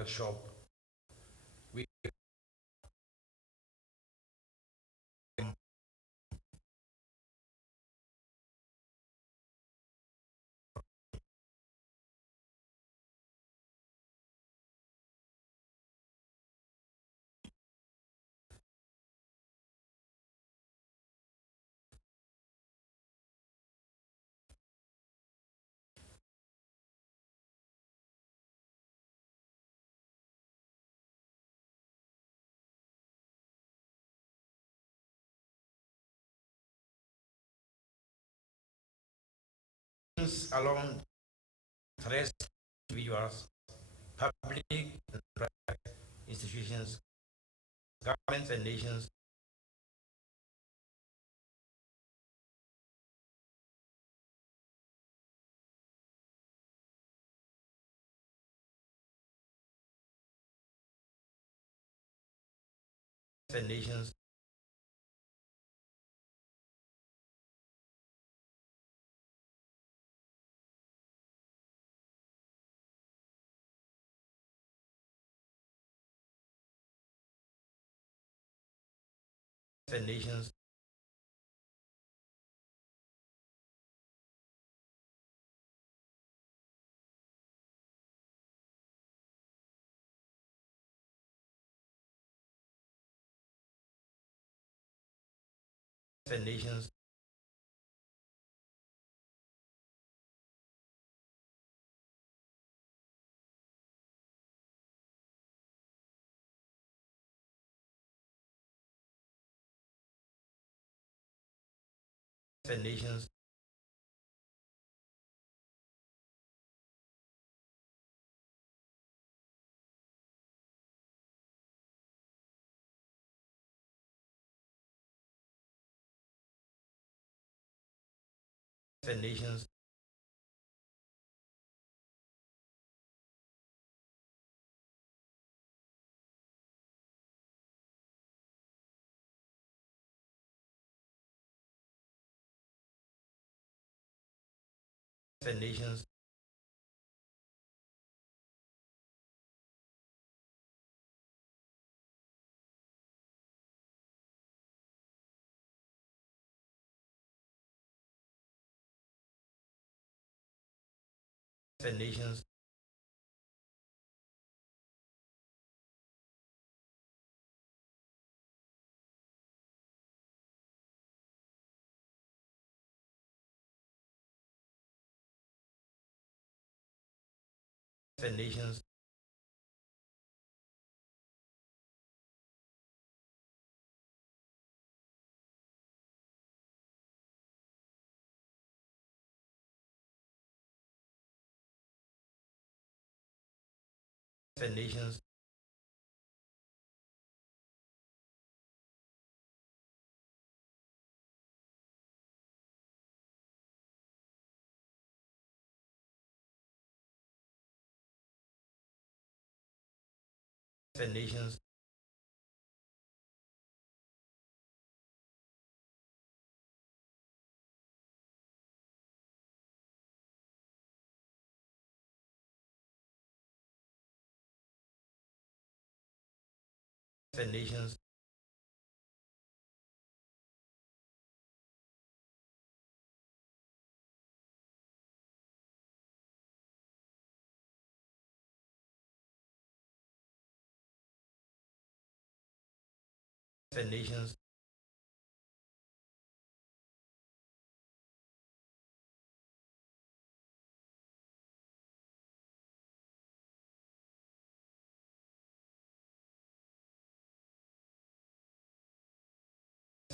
workshop, we along threats to individuals, public and private institutions, governments and nations, and nations, and nations, and nations, and nations, and nations, and nations, and nations, and nations, and nations, and nations, and nations, and nations,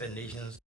and nations,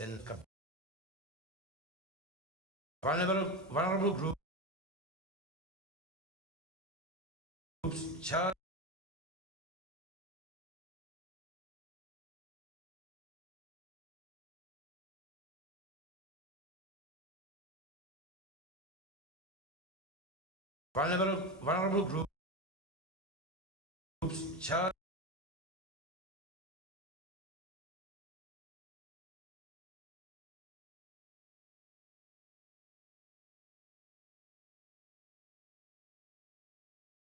and vulnerable groups charge vulnerable groups charge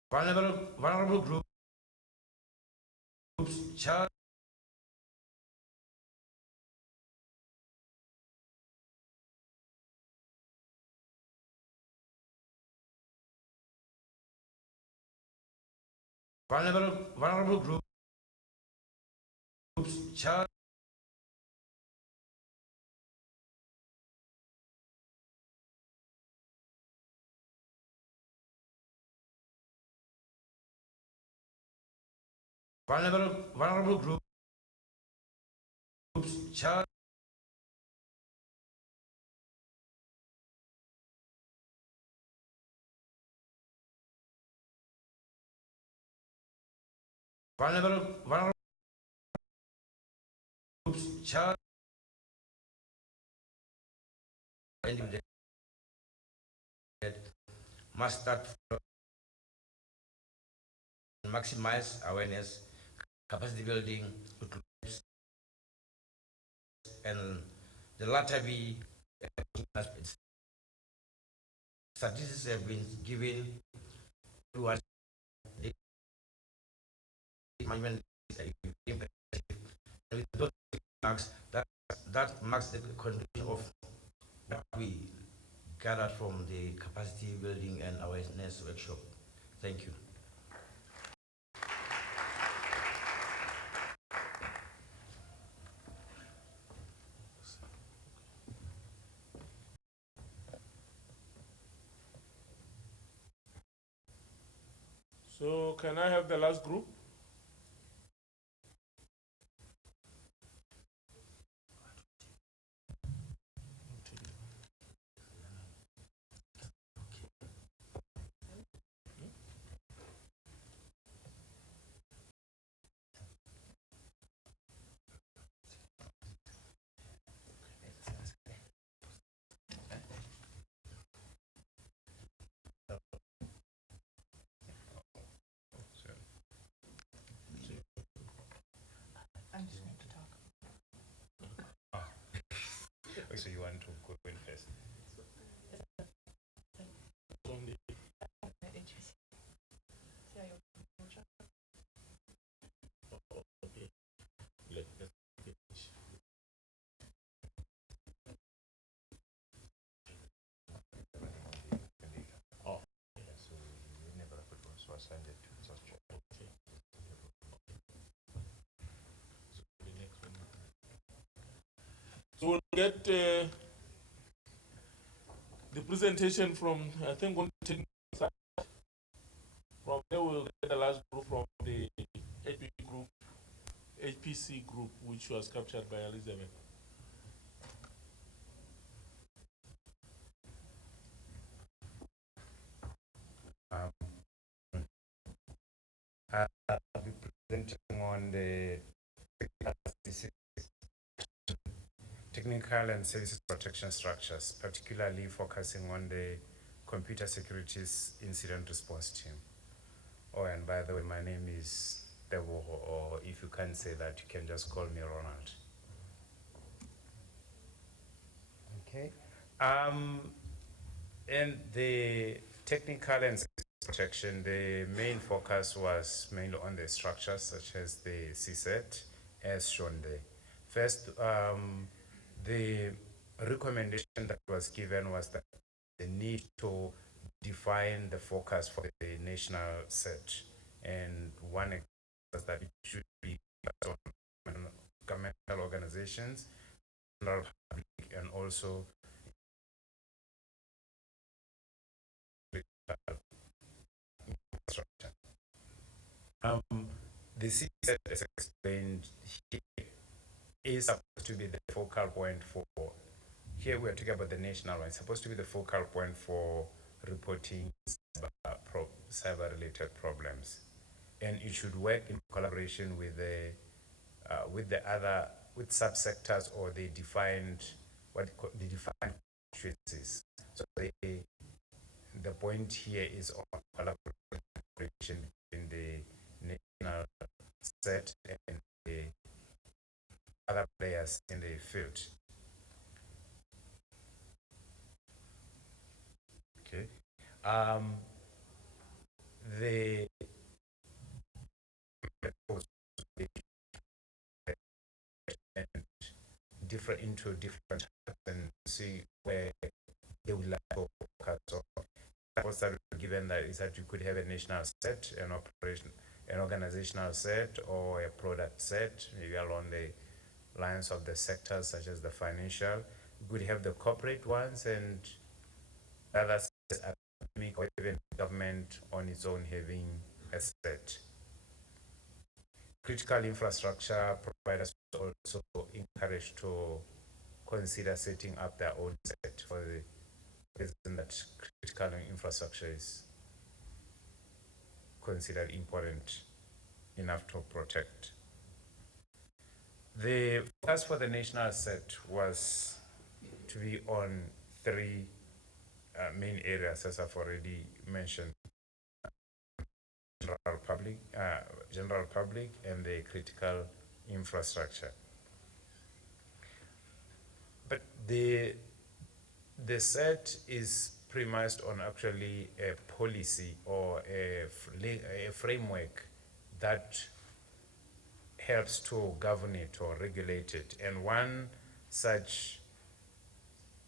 vulnerable groups charge vulnerable groups charge vulnerable groups charge vulnerable groups charge and must start and maximize awareness, capacity building, and the latter be aspects. Statistics have been given to us. Management marks that marks the condition of what we gathered from the capacity building and awareness workshop. Thank you. So can I have the last group? So you want to go in first? Oh. Yeah, so you never put one, so I signed it to such. Okay. So we'll get the presentation from, I think, on the technical side. From there, we'll get the last group from the AP group, HPC group, which was captured by Elizabeth. I'll be presenting on the technical and services protection structures, particularly focusing on the computer securities incident response team. Oh, and by the way, my name is Debo, or if you can't say that, you can just call me Ronald. Okay. In the technical and protection, the main focus was mainly on the structures such as the CSET, as shown there. First, the recommendation that was given was that the need to define the focus for the national search, and one was that it should be on governmental organizations, general public, and also infrastructure. The CSET, as explained here, is supposed to be the focal point for, here we're talking about the national one, it's supposed to be the focal point for reporting cyber-related problems. And it should work in collaboration with the other, with subsectors or the defined, the defined constituencies. So the point here is on collaboration between the national set and the other players in the field. Okay. The different into different and see where they would like to focus on. What's that given that is that you could have a national set, an operation, an organizational set, or a product set, maybe along the lines of the sectors such as the financial. You could have the corporate ones and other academic or even government on its own having a set. Critical infrastructure providers also encouraged to consider setting up their own set for the reason that critical infrastructure is considered important enough to protect. The focus for the national set was to be on three main areas, as I've already mentioned: general public, and the critical infrastructure. But the set is premised on actually a policy or a framework that helps to govern it or regulate it. And one such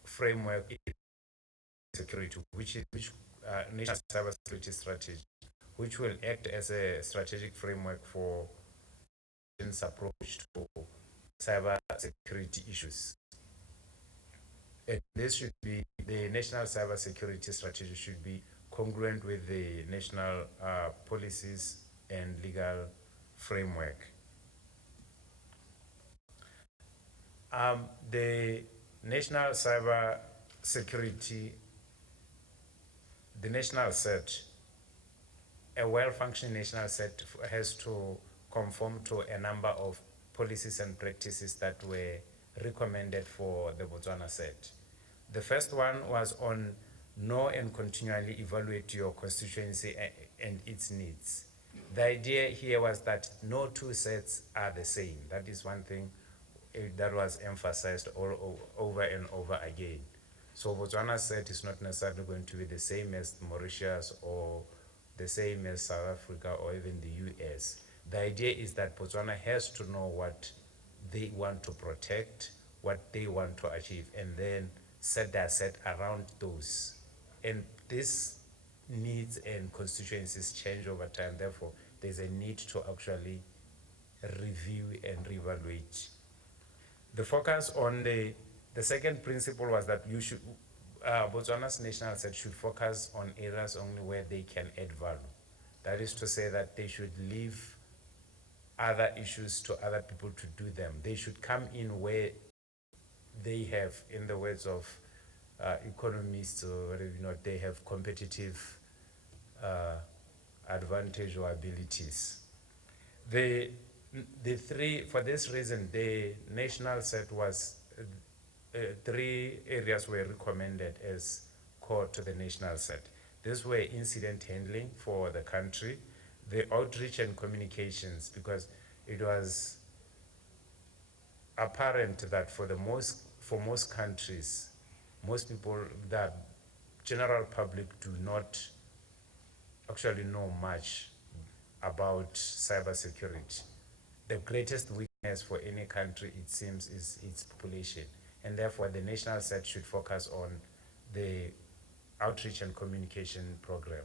framework is security, which National Cybersecurity Strategy, which will act as a strategic framework for its approach to cyber security issues. And this should be, the National Cybersecurity Strategy should be congruent with the national policies and legal framework. The National Cyber Security, the national set, a well-functioning national set has to conform to a number of policies and practices that were recommended for the Botswana set. The first one was on know and continually evaluate your constituency and its needs. The idea here was that no two sets are the same. That is one thing that was emphasized over and over again. So Botswana set is not necessarily going to be the same as Mauritius or the same as South Africa or even the US. The idea is that Botswana has to know what they want to protect, what they want to achieve, and then set their set around those. And these needs and constituencies change over time. Therefore, there's a need to actually review and reevaluate. The focus on the second principle was that you should, Botswana's national set should focus on areas only where they can add value. That is to say that they should leave other issues to other people to do them. They should come in where they have, in the words of economists or whatever, they have competitive advantage or abilities. The three, for this reason, the national set was, three areas were recommended as core to the national set. These were incident handling for the country, the outreach and communications, because it was apparent that for most countries, most people, the general public do not actually know much about cybersecurity. The greatest weakness for any country, it seems, is its population. And therefore, the national set should focus on the outreach and communication program,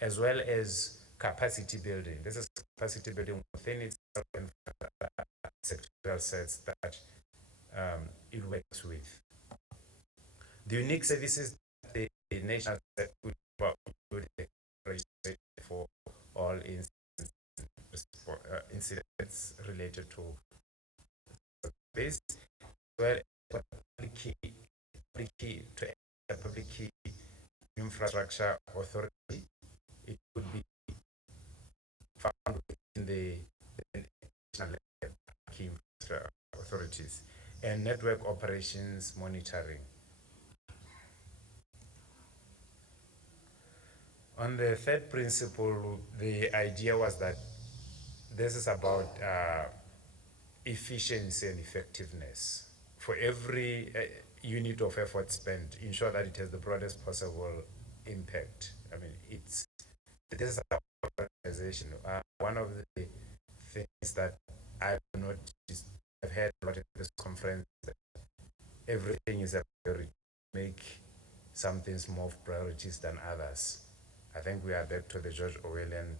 as well as capacity building. This is capacity building within itself and sectoral sets that it works with. The unique services that the national set would for all incidents related to base, where public key, to a public key infrastructure authority. It could be found within the national key infrastructure authorities, and network operations monitoring. On the third principle, the idea was that this is about efficiency and effectiveness. For every unit of effort spent, ensure that it has the broadest possible impact. I mean, this is our organization. One of the things that I've noticed, I've heard a lot at this conference, that everything is a priority. Make some things more priorities than others. I think we are back to the George Orwellian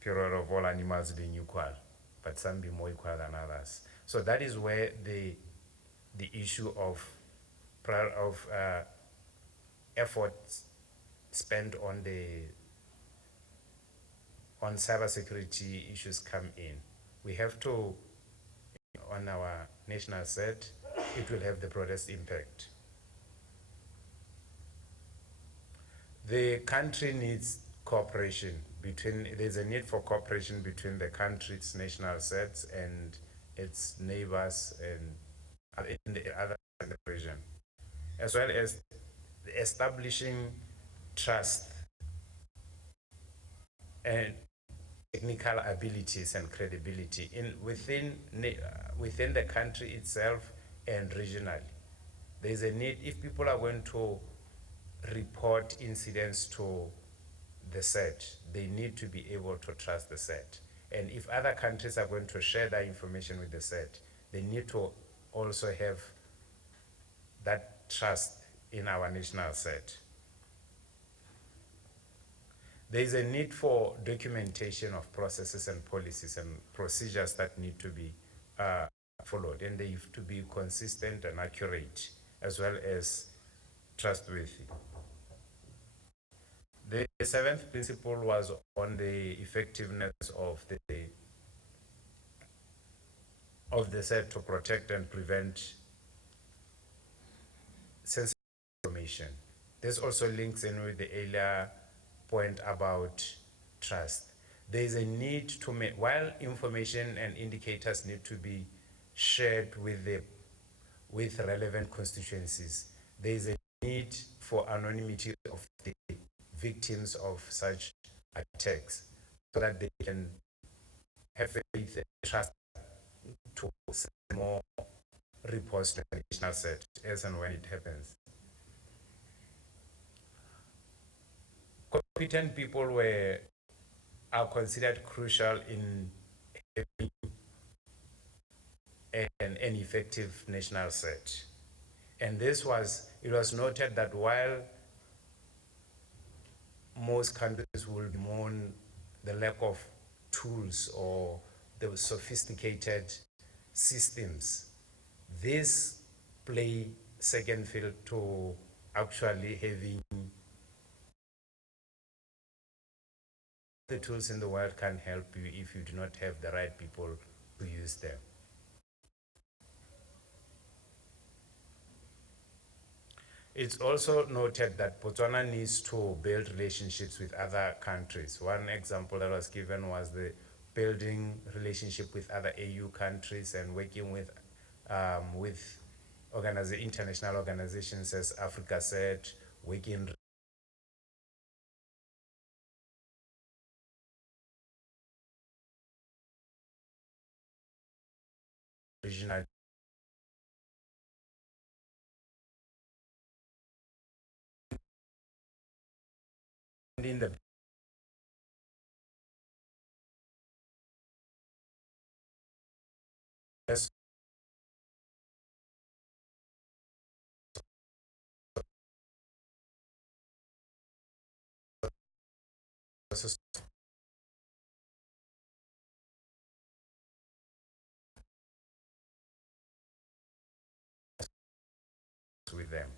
period of all animals being equal, but some be more equal than others. So that is where the issue of efforts spent on cybersecurity issues come in. We have to, on our national CERT, it will have the broadest impact. The country needs cooperation there's a need for cooperation between the country's national CERTs and its neighbors and in the other region, as well as establishing trust and technical abilities and credibility within the country itself and regionally. There's a need, if people are going to report incidents to the CERT, they need to be able to trust the CERT. And if other countries are going to share that information with the CERT, they need to also have that trust in our national CERT. There is a need for documentation of processes and policies and procedures that need to be followed, and they have to be consistent and accurate, as well as trustworthy. The seventh principle was on the effectiveness of the CERT to protect and prevent sensitive information. This also links in with the earlier point about trust. There is a need to make, while information and indicators need to be shared with relevant constituencies, there is a need for anonymity of the victims of such attacks, so that they can have faith and trust to send more reports to the national CERT as and when it happens. Competent people are considered crucial in having an effective national CERT. And it was noted that while most countries will mourn the lack of tools or the sophisticated systems, this play second field to actually having the tools in the world can help you if you do not have the right people to use them. It's also noted that Botswana needs to build relationships with other countries. One example that was given was the building relationship with other AU countries and working with international organizations as Africa CERT, working regional in the best with them.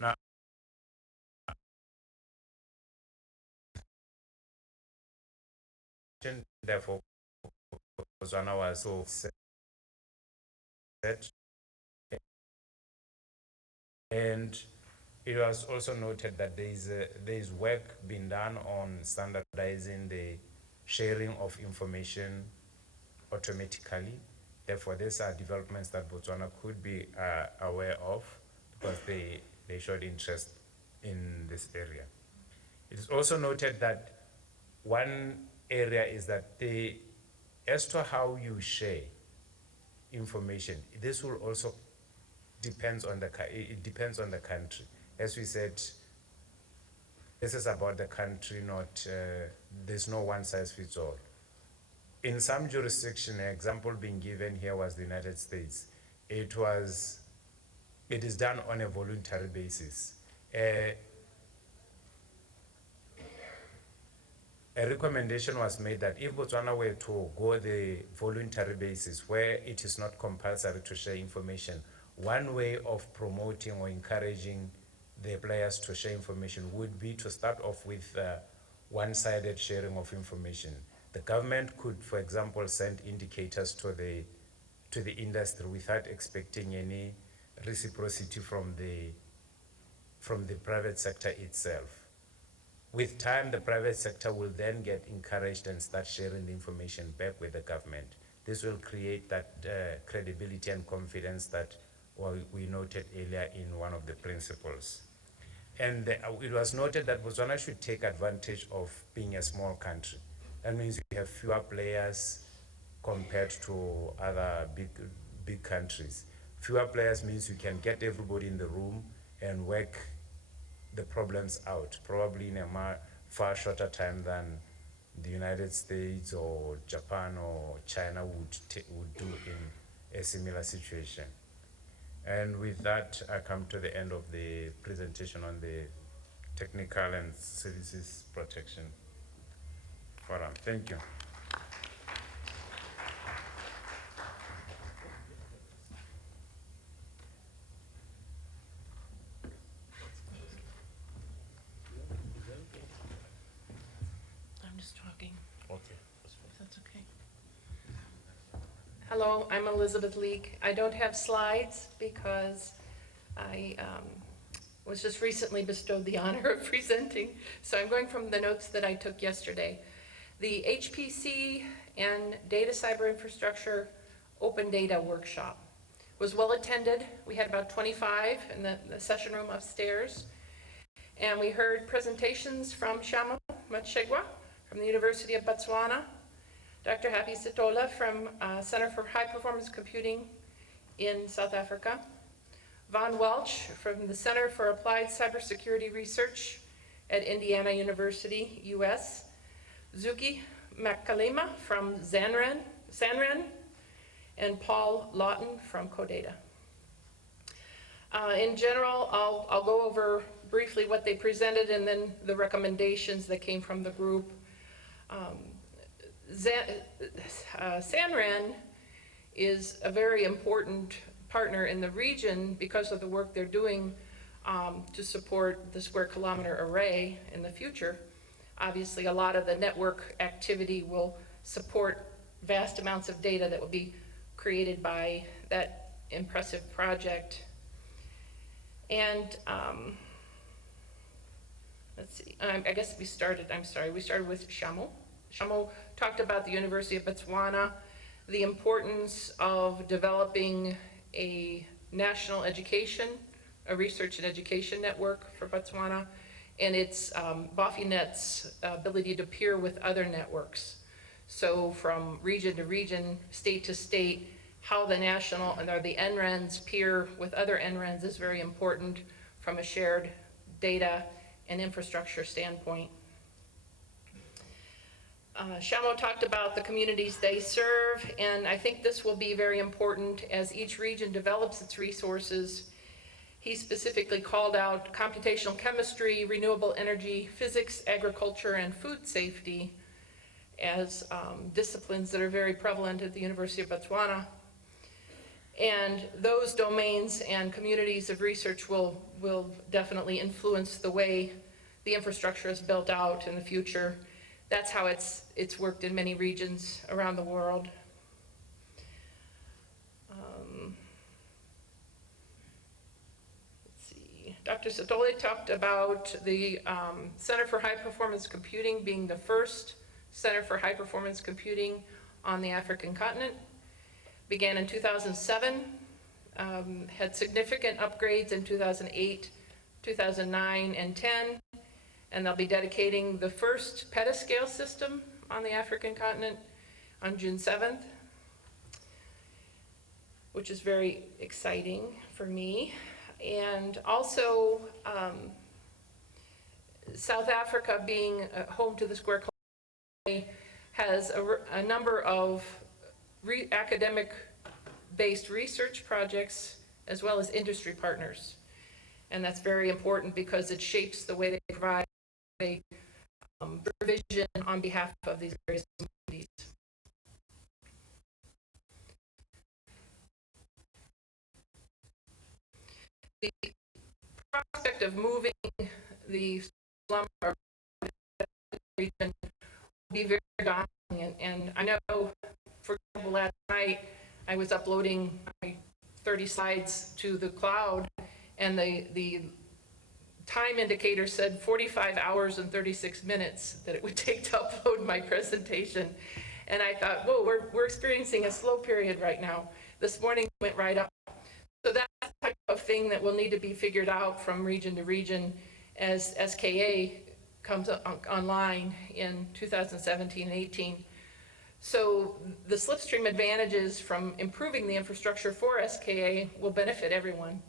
Now, therefore, Botswana was so set, and it was also noted that there is work being done on standardizing the sharing of information automatically. Therefore, these are developments that Botswana could be aware of because they showed interest in this area. It is also noted that one area is that as to how you share information, this will also depends on it depends on the country. As we said, this is about the country, not there's no one size fits all. In some jurisdiction, an example being given here was the United States. It is done on a voluntary basis. A recommendation was made that if Botswana were to go the voluntary basis where it is not compulsory to share information, one way of promoting or encouraging the players to share information would be to start off with one-sided sharing of information. The government could, for example, send indicators to the industry without expecting any reciprocity from the private sector itself. With time, the private sector will then get encouraged and start sharing the information back with the government. This will create that credibility and confidence that we noted earlier in one of the principles. And it was noted that Botswana should take advantage of being a small country. That means we have fewer players compared to other big countries. Fewer players means you can get everybody in the room and work the problems out, probably in a far shorter time than the United States or Japan or China would do in a similar situation. And with that, I come to the end of the presentation on the technical and services protection forum. Thank you. I'm just talking, Okay. if that's okay. Hello, I'm Elizabeth Leake. I don't have slides because I was just recently bestowed the honor of presenting, so I'm going from the notes that I took yesterday. The HPC and Data Cyber Infrastructure Open Data Workshop was well attended. We had about 25 in the session room upstairs, and we heard presentations from Shamo Machegwa from the University of Botswana, Dr. Happy Sitola from Center for High Performance Computing in South Africa, Von Welch from the Center for Applied Cybersecurity Research at Indiana University, US, Zuki Makalima from Sanren, and Paul Lawton from CODATA. In general, I'll go over briefly what they presented and then the recommendations that came from the group. Sanren is a very important partner in the region because of the work they're doing to support the square kilometer array in the future. Obviously, a lot of the network activity will support vast amounts of data that will be created by that impressive project. And let's see, I guess we started with Shamo. Shamo talked about the University of Botswana, the importance of developing a national education, a research and education network for Botswana, and its BOFINET's ability to peer with other networks. So from region to region, state to state, how the national and the NRENs peer with other NRENs is very important from a shared data and infrastructure standpoint. Shamo talked about the communities they serve, and I think this will be very important as each region develops its resources. He specifically called out computational chemistry, renewable energy, physics, agriculture, and food safety as disciplines that are very prevalent at the University of Botswana. And those domains and communities of research will definitely influence the way the infrastructure is built out in the future. that's how it's worked in many regions around the world. Let's see. Dr. Satoli talked about the Center for High Performance Computing being the first Center for High Performance Computing on the African continent. Began in 2007, had significant upgrades in 2008, 2009, and 10, and they'll be dedicating the first petascale system on the African continent on June 7th, which is very exciting for me. And also, South Africa being home to the Square Kilometer has a number of academic-based research projects as well as industry partners. And that's very important because it shapes the way they provide a provision on behalf of these various communities. The prospect of moving the slum region will be very daunting, and I know, for example, last night I was uploading my 30 slides to the cloud, and the time indicator said 45 hours and 36 minutes that it would take to upload my presentation. And I thought, whoa, we're experiencing a slow period right now. This morning went right up. So that's the type of thing that will need to be figured out from region to region as SKA comes online in 2017 and 18. So the slipstream advantages from improving the infrastructure for SKA will benefit everyone.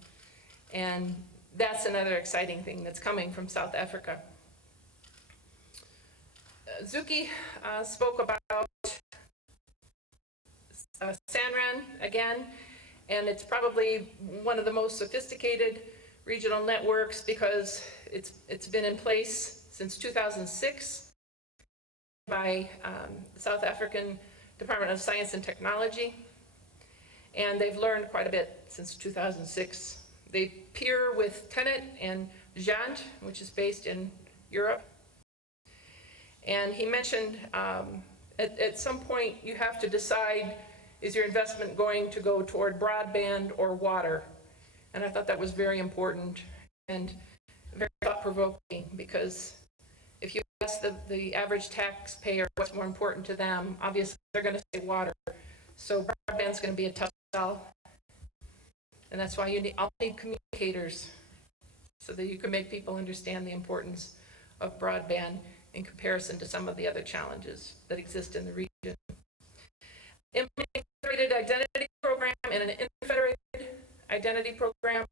And that's another exciting thing that's coming from South Africa. Zuki spoke about SANRAN again, and it's probably one of the most sophisticated regional networks because it's been in place since 2006 by the South African Department of Science and Technology, and they've learned quite a bit since 2006. They peer with Tenet and Jant, which is based in Europe. And he mentioned at some point you have to decide, is your investment going to go toward broadband or water? And I thought that was very important and very thought-provoking, because if you ask the average taxpayer what's more important to them, obviously they're going to say water. So broadband's going to be a tough sell. And that's why I'll need communicators so that you can make people understand the importance of broadband in comparison to some of the other challenges that exist in the region. Integrated identity program and an interfederated identity program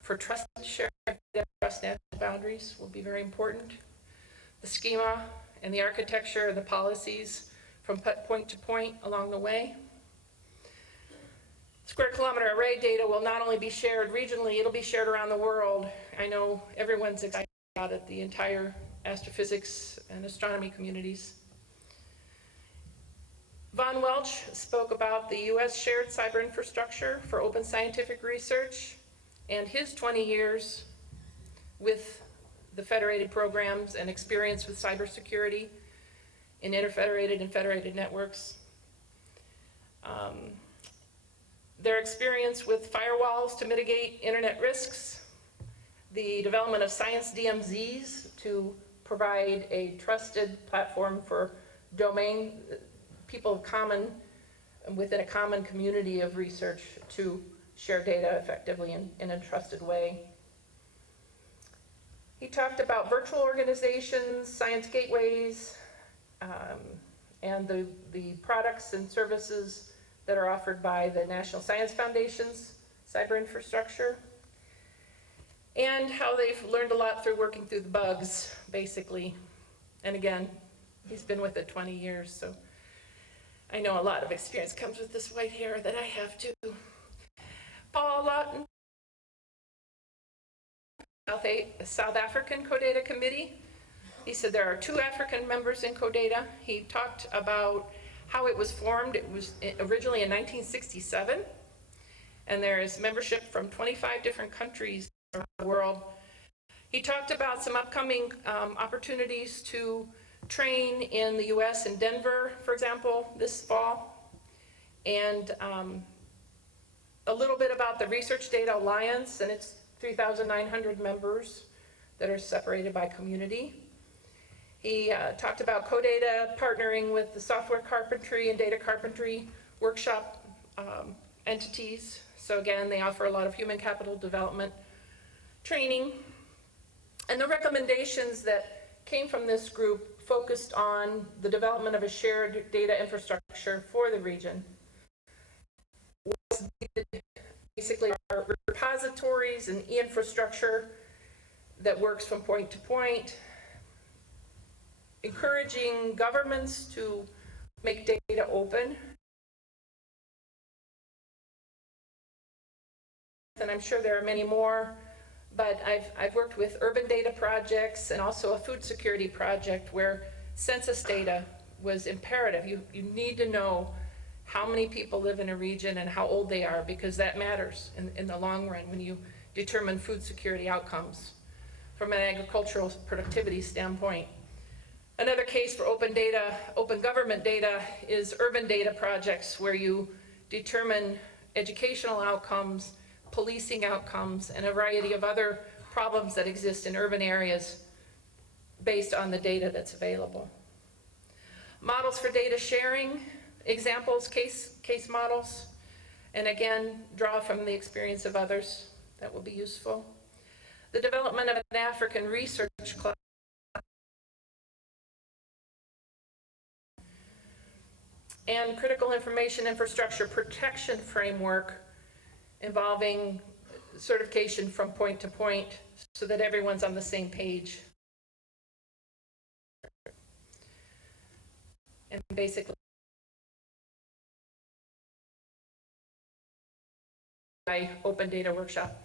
for trust sharing across national boundaries will be very important. The schema and the architecture and the policies from point to point along the way. Square kilometer array data will not only be shared regionally, it'll be shared around the world. I know everyone's excited about it, the entire astrophysics and astronomy communities. Von Welch spoke about the US shared cyber infrastructure for open scientific research and his 20 years with the federated programs and experience with cybersecurity in interfederated and federated networks. Their experience with firewalls to mitigate internet risks, the development of science DMZs to provide a trusted platform for domain people within a common community of research to share data effectively in a trusted way. He talked about virtual organizations, science gateways, and the products and services that are offered by the National Science Foundation's cyber infrastructure, and how they've learned a lot through working through the bugs, basically. And again, he's been with it 20 years, so I know a lot of experience comes with this white hair that I have too. Paul Lawton, South African CODATA Committee. He said there are 2 African members in CODATA. He talked about how it was formed. It was originally in 1967, and there is membership from 25 different countries around the world. He talked about some upcoming opportunities to train in the US in Denver, for example, this fall. And a little bit about the Research Data Alliance and its 3,900 members that are separated by community. He talked about CoData partnering with the software carpentry and data carpentry workshop entities. So again, they offer a lot of human capital development training. And the recommendations that came from this group focused on the development of a shared data infrastructure for the region. What's needed basically are repositories and e-infrastructure that works from point to point, encouraging governments to make data open. And I'm sure there are many more, but I've worked with urban data projects and also a food security project where census data was imperative. You need to know how many people live in a region and how old they are, because that matters in the long run when you determine food security outcomes from an agricultural productivity standpoint. Another case for open data, open government data, is urban data projects where you determine educational outcomes, policing outcomes, and a variety of other problems that exist in urban areas based on the data that's available. Models for data sharing, examples, case models, and again, draw from the experience of others. That will be useful. The development of an African research club. And critical information infrastructure protection framework involving certification from point to point so that everyone's on the same page. And basically, open data workshop.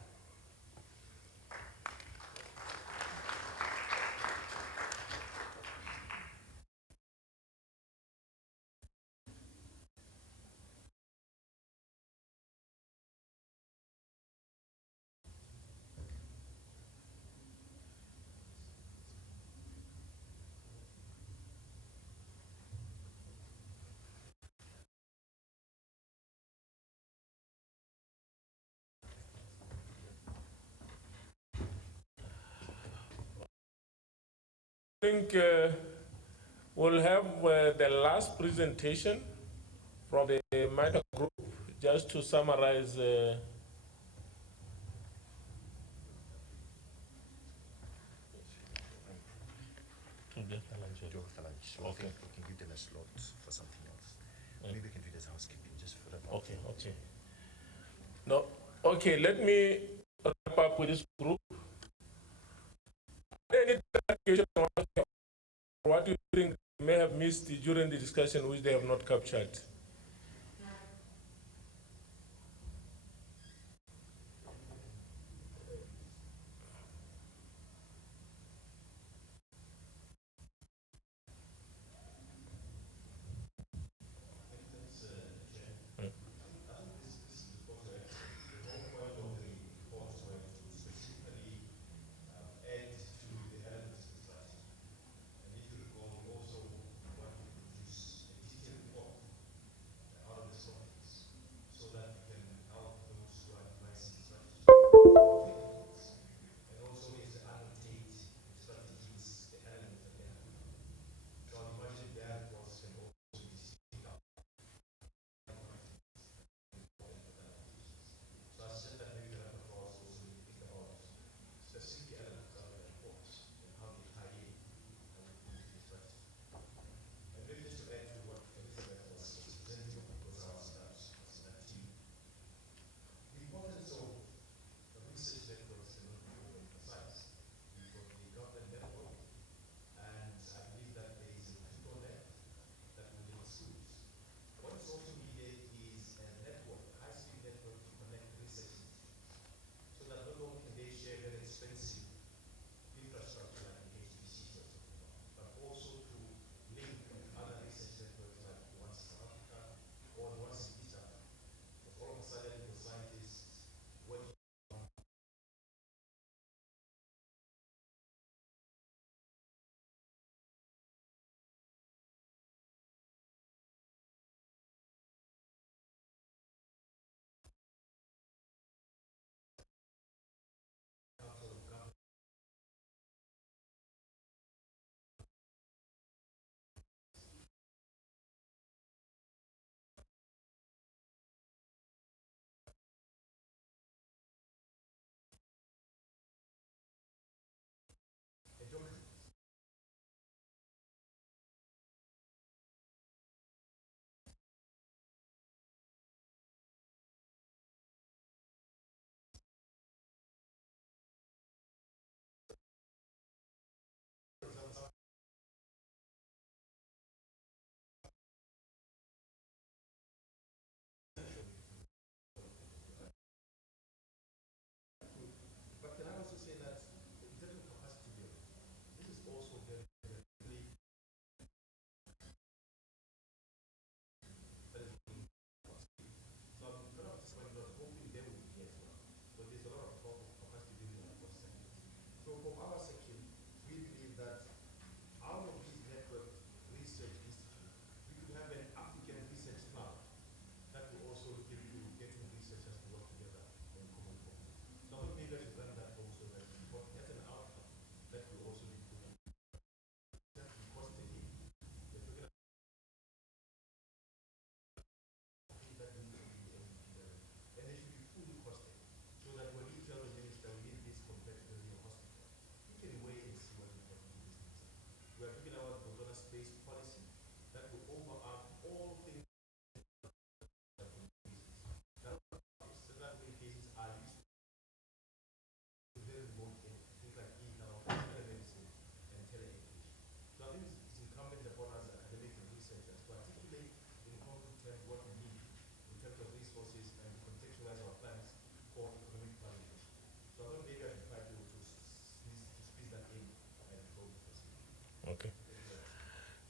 I think we'll have the last presentation from the MICA group, just to summarize. Okay. We can give them a slot for something else. Maybe we can do it as housekeeping, just for that. Okay, okay. No, okay, let me wrap up with this group. Any clarification on what you think may have missed during the discussion which they have not captured?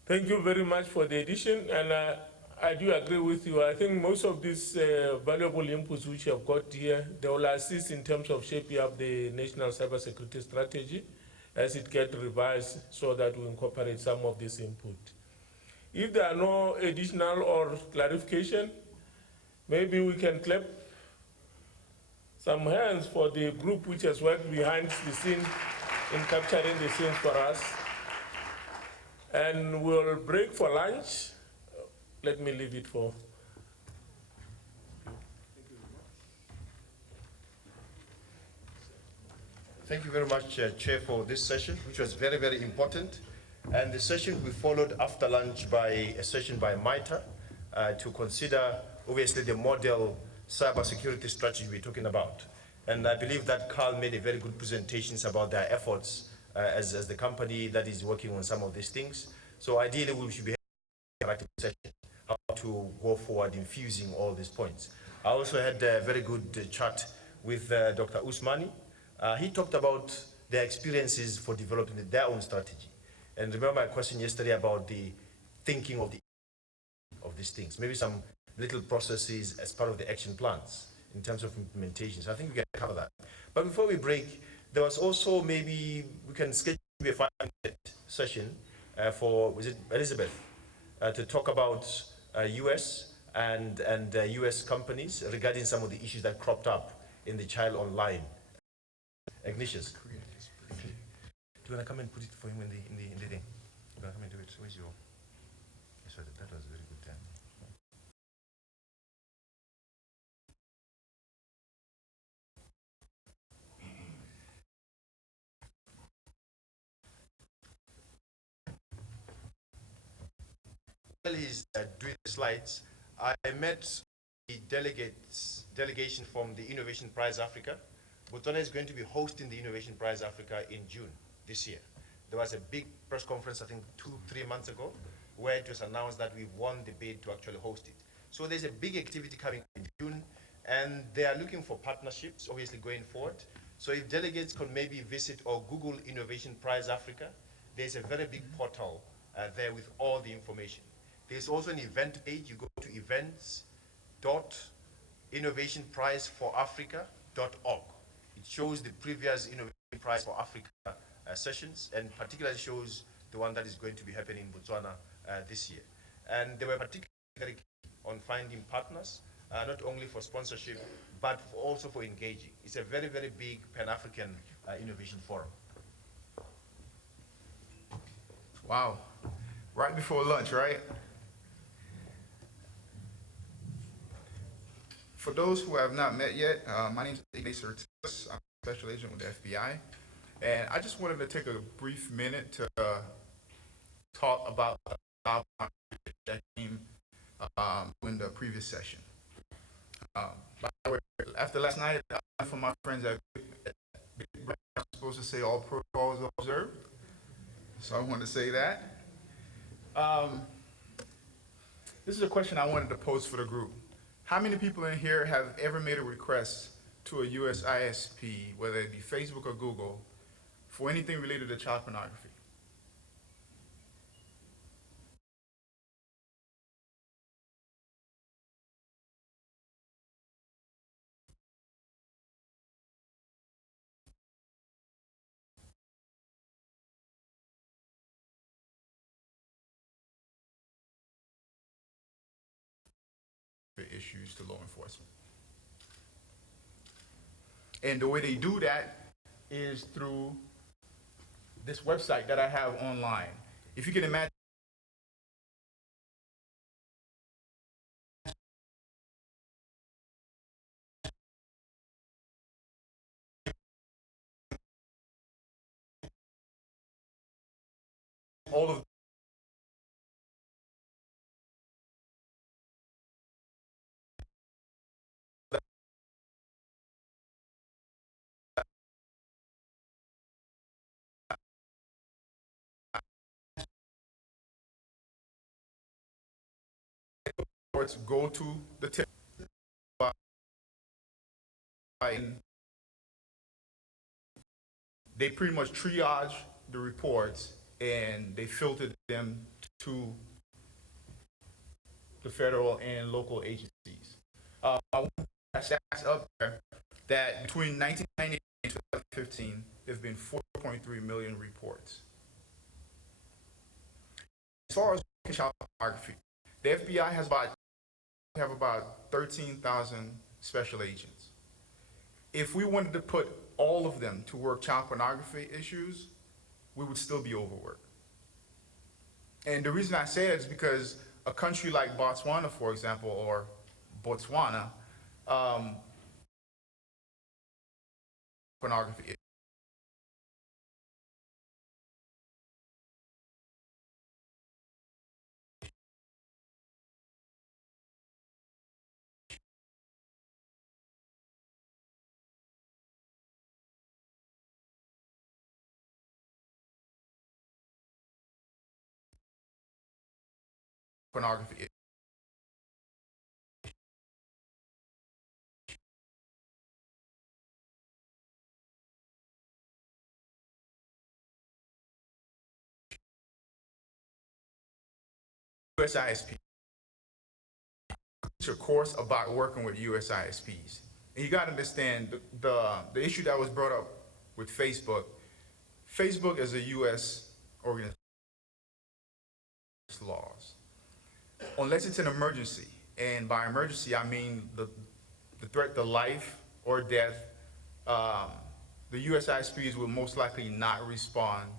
Thank you very much for the addition, and I do agree with you. I think most of these valuable inputs which you have got here, they will assist in terms of shaping up the National Cybersecurity Strategy as it gets revised so that we incorporate some of this input. If there are no additional or clarification, maybe we can clap some hands for the group which has worked behind the scene in capturing the scenes for us. And we'll break for lunch. Let me leave it for. Thank you very much, Chair, for this session, which was very, very important. And the session will be followed after lunch by a session by MITRE to consider, obviously, the model cybersecurity strategy we're talking about. And I believe that Carl made a very good presentations about their efforts as the company that is working on some of these things. So ideally, we should be having a interactive session, how to go forward infusing all these points. I also had a very good chat with Dr. Usmani. He talked about their experiences for developing their own strategy. And remember my question yesterday about the thinking of these things, maybe some little processes as part of the action plans in terms of implementation. So I think we can cover that. But before we break, there was also maybe we can schedule a 5-minute session for, was it Elizabeth, to talk about US and US companies regarding some of the issues that cropped up in the child online. Ignatius. Do you want to come and put it for him in the thing? You want to come and do it? Where's your? Yes, that was a very good time. While he's doing the slides, I met the delegation from the Innovation Prize Africa. Botswana is going to be hosting the Innovation Prize Africa in June this year. There was a big press conference, I think 2-3 months ago, where it was announced that we've won the bid to actually host it. So there's a big activity coming in June, and they are looking for partnerships, obviously, going forward. So if delegates could maybe visit or Google Innovation Prize Africa, there's a very big portal there with all the information. There's also an event page. You go to events.innovationprizeforafrica.org. It shows the previous Innovation Prize for Africa sessions, and particularly shows the one that is going to be happening in Botswana this year. And they were particularly very keen on finding partners, not only for sponsorship, but also for engaging. It's a very, very big Pan-African innovation forum. Wow. Right before lunch, right? For those who have not met yet, my name is CERTs. I'm a special agent with the FBI. And I just wanted to take a brief minute to talk about that came in the previous session. By the way, after last night, for my friends at I'm supposed to say all protocols are observed. So I want to say that. This is a question I wanted to pose for the group. How many people in here have ever made a request to a US ISP, whether it be Facebook or Google, for anything related to child pornography? Issues to law enforcement. And the way they do that is through this website that I have online. If you can imagine all of reports go to the tip. They pretty much triage the reports and they filtered them to the federal and local agencies. I want to stats up there that between 1998 and 2015, there have been 4.3 million reports. As far as child pornography, the FBI has about 13,000 special agents. If we wanted to put all of them to work child pornography issues, we would still be overworked. And the reason I say it is because a country like Botswana, for example, or Botswana, pornography pornography. USISP. It's a course about working with USISPs. And you got to understand the issue that was brought up with Facebook. Facebook is a U.S. organization laws. Unless it's an emergency, and by emergency I mean the threat to life or death, the USISPs will most likely not respond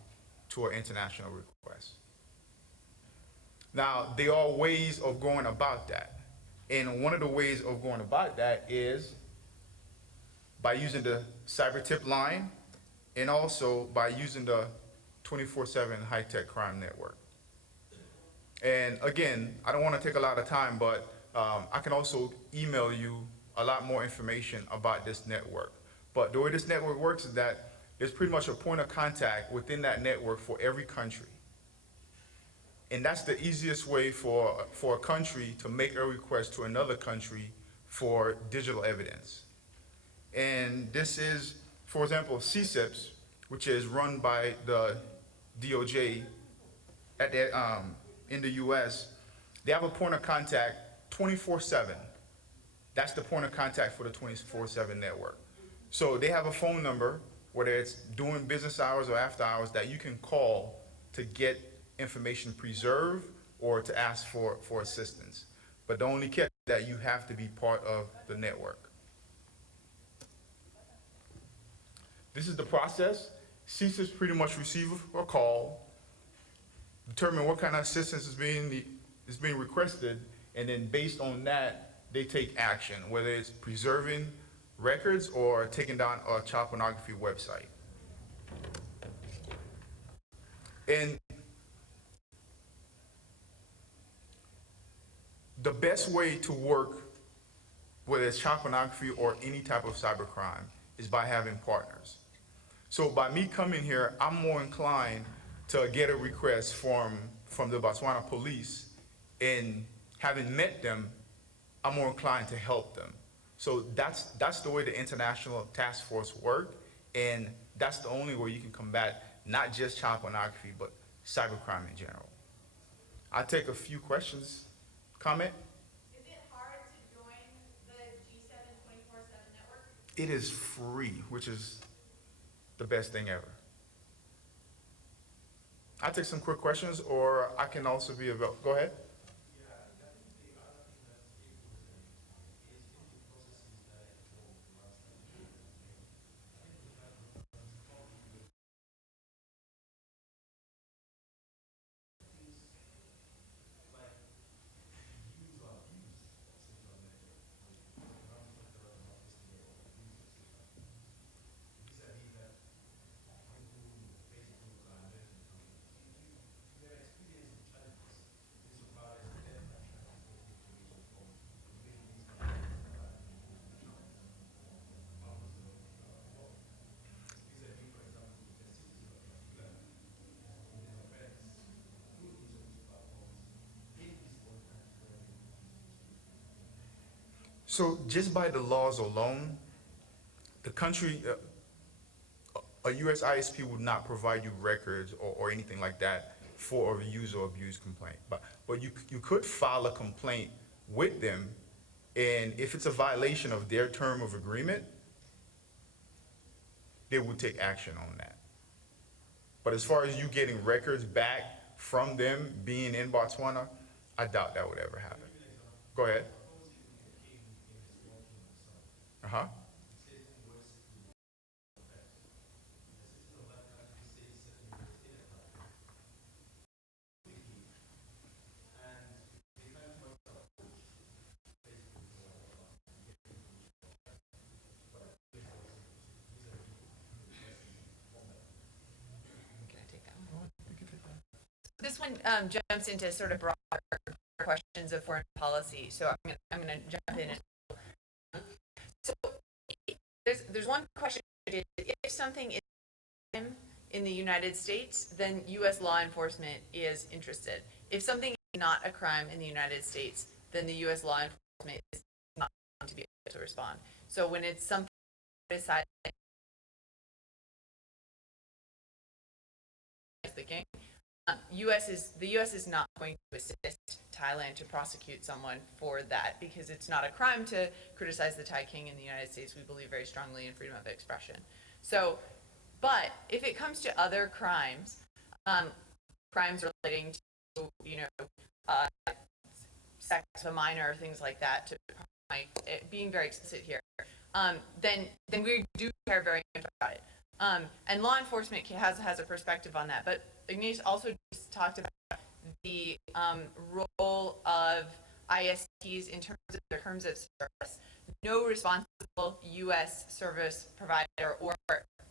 to an international request. Now, there are ways of going about that. And one of the ways of going about that is by using the cyber tip line and also by using the 24/7 high-tech crime network. And again, I don't want to take a lot of time, but I can also email you a lot more information about this network. But the way this network works is that there's pretty much a point of contact within that network for every country. And that's the easiest way for a country to make a request to another country for digital evidence. And this is, for example, CERTs, which is run by the DOJ at the, in the US. They have a point of contact 24/7. That's the point of contact for the 24/7 network. So they have a phone number, whether it's during business hours or after hours, that you can call to get information preserved or to ask for assistance. But the only catch is that you have to be part of the network. This is the process. CECIS pretty much receive a call, determine what kind of assistance is being requested, and then based on that, they take action, whether it's preserving records or taking down a child pornography website. And the best way to work, whether it's child pornography or any type of cybercrime, is by having partners. So by me coming here, I'm more inclined to get a request from the Botswana police, and having met them, I'm more inclined to help them. So that's the way the international task force work, and that's the only way you can combat not just child pornography, but cybercrime in general. I'll take a few questions. Comment? Is it hard to join the G7 24/7 network? It is free, which is the best thing ever. I'll take some quick questions, or I can also be available. Go ahead. So just by the laws alone, the country, a US ISP would not provide you records or anything like that for a use or abuse complaint. But you could file a complaint with them, and if it's a violation of their term of agreement, they would take action on that. But as far as you getting records back from them being in Botswana, I doubt that would ever happen. Go ahead. Uh-huh. Can I take that one? This one jumps into sort of broader questions of foreign policy. So I'm gonna jump in. So there's one question: if something is in the United States, then U.S. law enforcement is interested. If something is not a crime in the United States, then the U.S. law enforcement is not going to be able to respond. So when it's something decided, thinking, the U.S. is not going to assist Thailand to prosecute someone for that because it's not a crime to criticize the Thai king in the United States. We believe very strongly in freedom of expression. So, but if it comes to other crimes, crimes relating to, sex of a minor, things like that, to being very explicit here, then we do care very much about it. And law enforcement has a perspective on that. But Ignace also just talked about the role of ISPs in terms of service. No responsible U.S. service provider or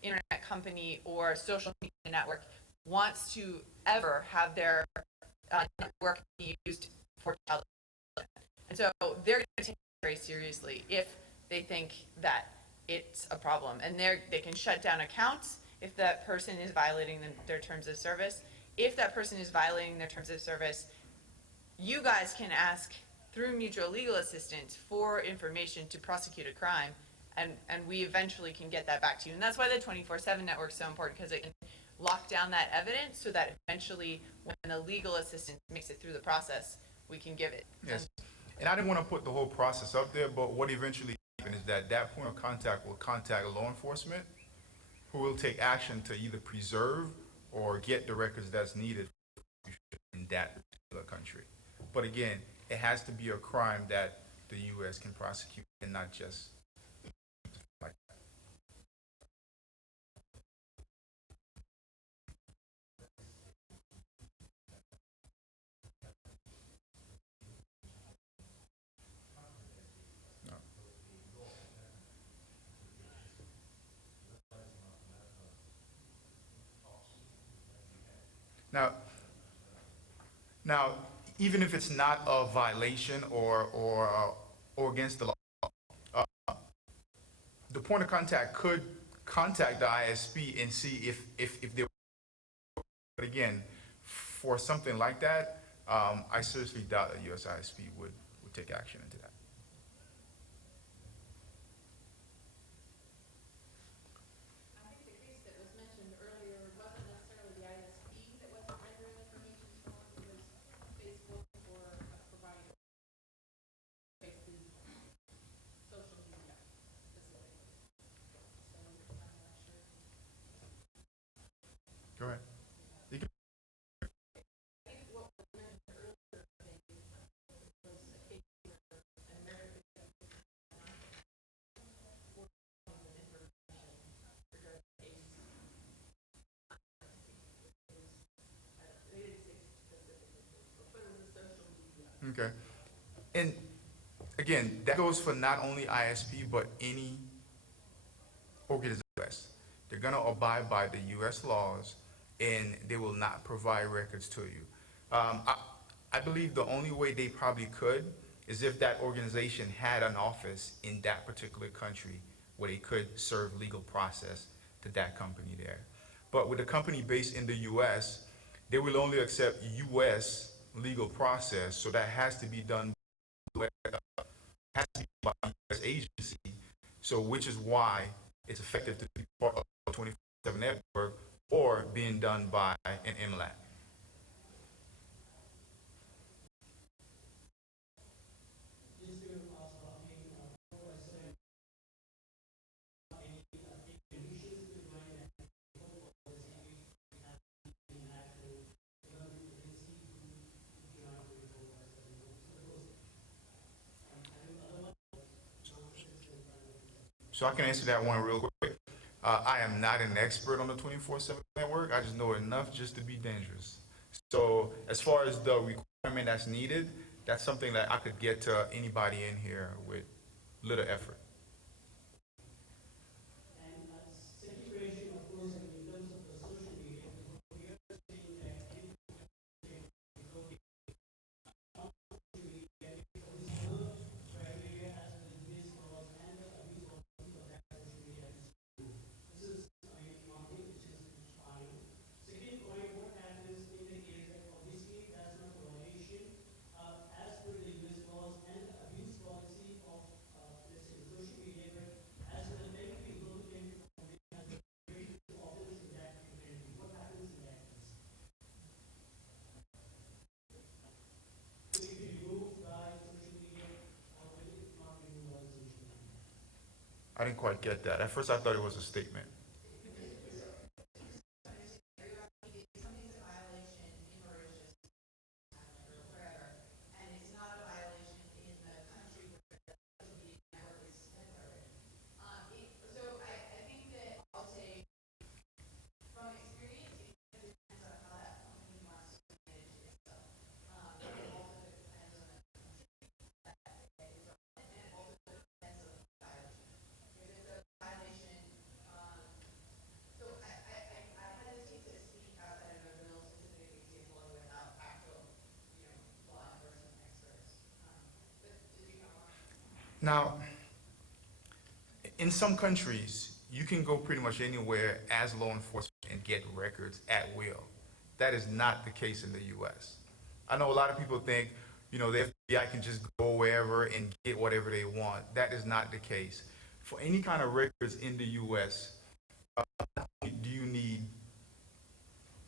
internet company or social media network wants to ever have their network be used for child abuse. And so they're going to take it very seriously if they think that it's a problem, and they can shut down accounts if that person is violating their terms of service. If that person is violating their terms of service, you guys can ask through mutual legal assistance for information to prosecute a crime, and we eventually can get that back to you. And that's why the 24/7 network is so important, because it can lock down that evidence so that eventually when the legal assistance makes it through the process, we can give it. Yes. And I didn't want to put the whole process up there, but what eventually happens is that point of contact will contact law enforcement, who will take action to either preserve or get the records that's needed in that particular country. But again, it has to be a crime that the U.S. can prosecute and not just like that. No. Now, even if it's not a violation or against the law, uh, the point of contact could contact the ISP and see if they. But again, for something like that, I seriously doubt that U.S. ISP would take action into that. I think the case that was mentioned earlier wasn't necessarily the ISP that wasn't rendering information to them, it was Facebook or a provider, basically social media specifically. So I'm not sure. Go ahead. You can- I think what was mentioned earlier was a case where an American Okay. And again, that goes for not only ISP, but any organization. They're going to abide by the U.S. laws, and they will not provide records to you. I believe the only way they probably could is if that organization had an office in that particular country where they could serve legal process to that company there. But with a company based in the U.S., they will only accept U.S. legal process, so that has to be done by a U.S. agency. So, which is why it's effective to be part of 24 7 network or being done by an MLAT. So I can answer that one real quick. I am not an expert on the 24/7 network. I just know enough just to be dangerous. So as far as the requirement that's needed, that's something that I could get to anybody in here with little effort. I didn't quite get that. At first I thought it was a statement. Now, in some countries, you can go pretty much anywhere as law enforcement and get records at will. That is not the case in the US. I know a lot of people think, the FBI can just go wherever and get whatever they want. That is not the case. For any kind of records in the US, do you need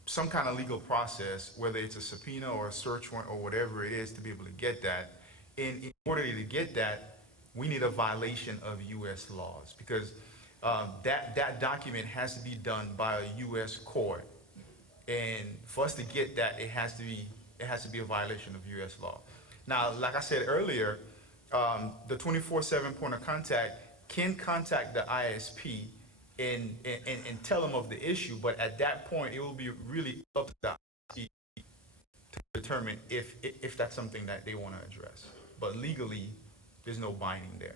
some kind of legal process, whether it's a subpoena or a search warrant or whatever it is, to be able to get that. And in order to get that, we need a violation of U.S. laws, because that document has to be done by a U.S. court. And for us to get that, it has to be a violation of U.S. law. Now, like I said earlier, the 24/7 point of contact can contact the ISP and tell them of the issue, but at that point, it will be really up to the ISP to determine if that's something that they want to address. But legally, there's no binding there.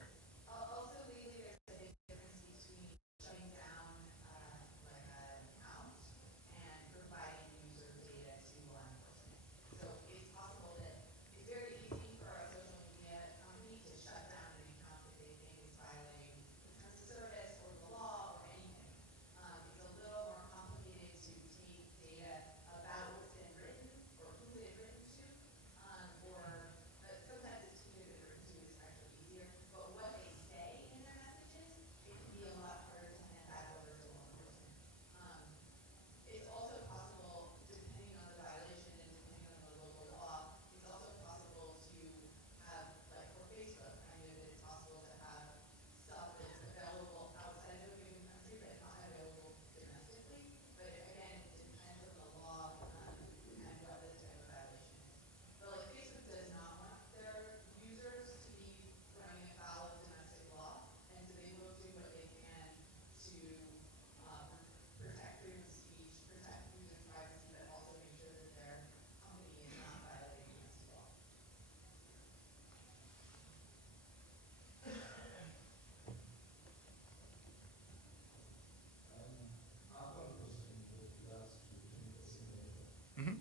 Mhm.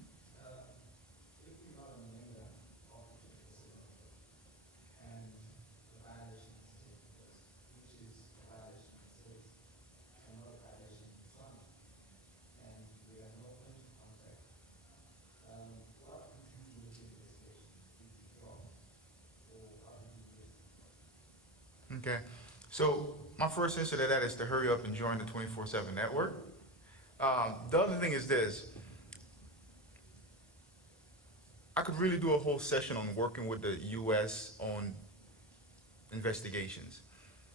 Okay, so my first answer to that is to hurry up and join the 24/7 network. The other thing is this. I could really do a whole session on working with the U.S. on investigations.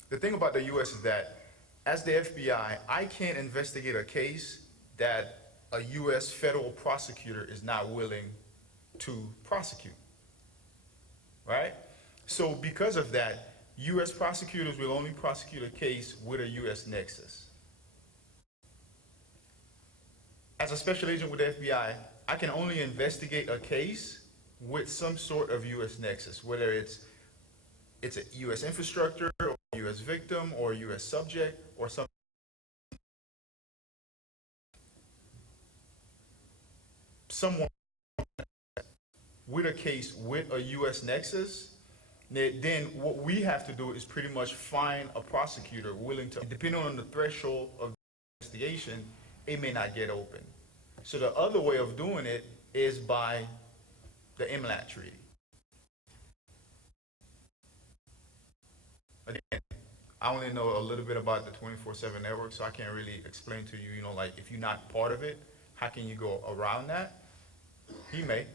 The thing about the U.S. is that as the FBI, I can't investigate a case that a U.S. federal prosecutor is not willing to prosecute, right? So because of that, U.S. prosecutors will only prosecute a case with a U.S. nexus. As a special agent with the FBI, I can only investigate a case with some sort of U.S. nexus, whether it's a U.S. infrastructure, or a U.S. victim, or a U.S. subject, or some. Someone with a case with a U.S. nexus, then what we have to do is pretty much find a prosecutor willing to, depending on the threshold of the investigation, it may not get open. So the other way of doing it is by the MLAT treaty. Again, I only know a little bit about the 24/7 network, so I can't really explain to you, like if you're not part of it, how can you go around that? He may.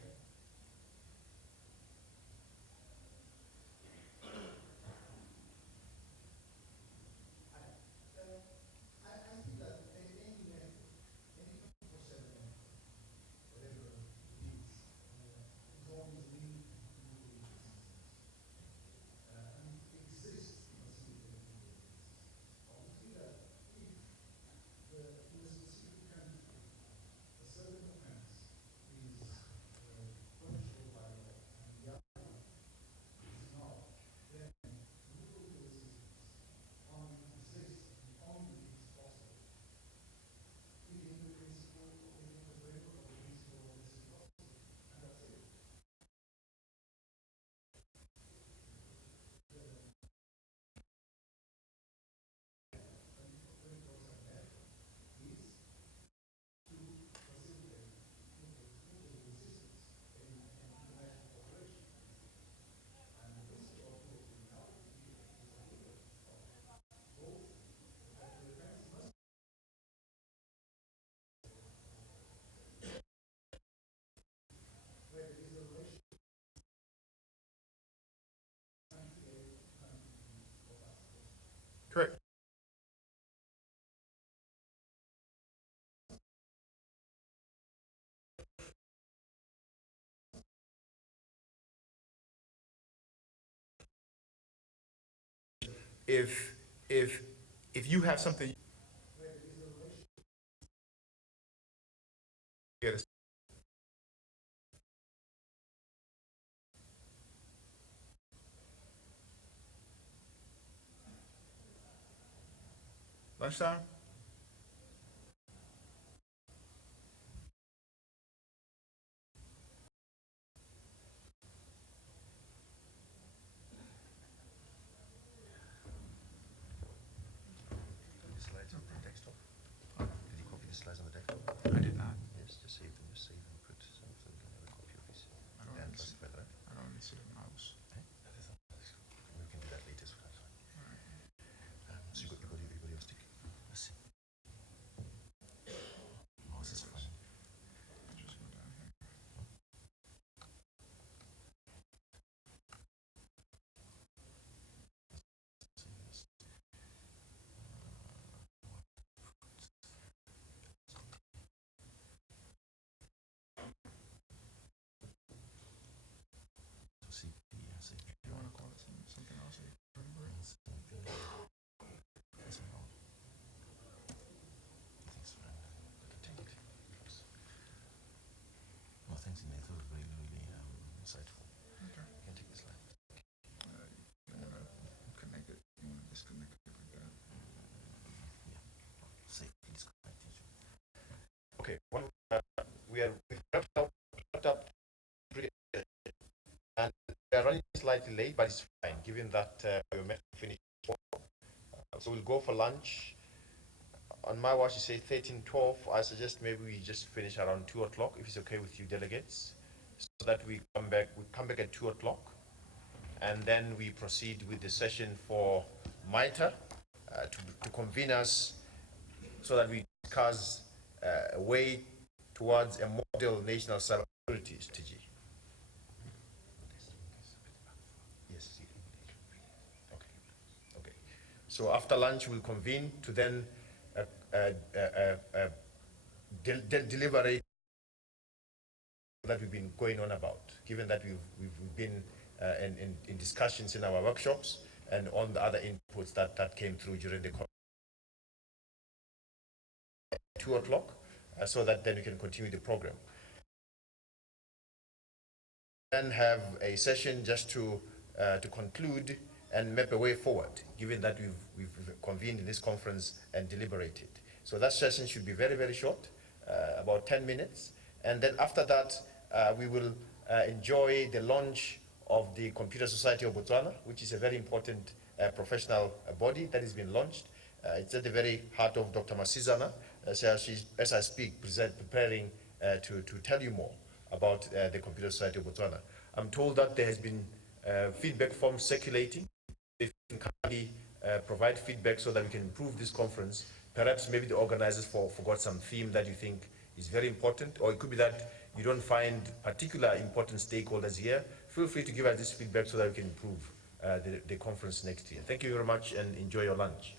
Correct. If if if you have something, get a lunchtime. The slides on the desktop. Did you copy the slides on the desktop? I did not. Yes, just save them, put so we can have a copy of this. I don't And even see, classify that. I don't even see the mouse. We can do that later, so that's fine. So you got your stick. Let's see. Oh, this is fun. Just go down here. So You want to call it something else? No, thanks, Inez. That was really, really insightful. Okay. You can take this slide. You want to connect it? You want to disconnect it like that? Safe, please connect it. Okay, we've wrapped up and we are running slightly late, but it's fine, given that we were meant to finish. So we'll go for lunch. On my watch, you say 13:12. I suggest maybe we just finish around 2 o'clock, if it's okay with you delegates, so that we come back at 2 o'clock, and then we proceed with the session for MITRE to convene us so that we discuss way towards a model national cybersecurity strategy. Yes. Okay. Okay. So after lunch, we'll convene to then deliberate that we've been going on about, given that we've been in discussions in our workshops and on the other inputs that came through during the 2 o'clock, so that then we can continue the program. Then have a session just to conclude and map a way forward, given that we've convened in this conference and deliberated. So that session should be very, very short, about 10 minutes. And then after that, we will enjoy the launch of the Computer Society of Botswana, which is a very important professional body that has been launched. It's at the very heart of Dr. Masizana, as I speak, preparing to tell you more about the Computer Society of Botswana. I'm told that there has been feedback forms circulating. If you can kindly provide feedback so that we can improve this conference. Perhaps maybe the organizers forgot some theme that you think is very important, or it could be that you don't find particular important stakeholders here. Feel free to give us this feedback so that we can improve the conference next year. Thank you very much and enjoy your lunch.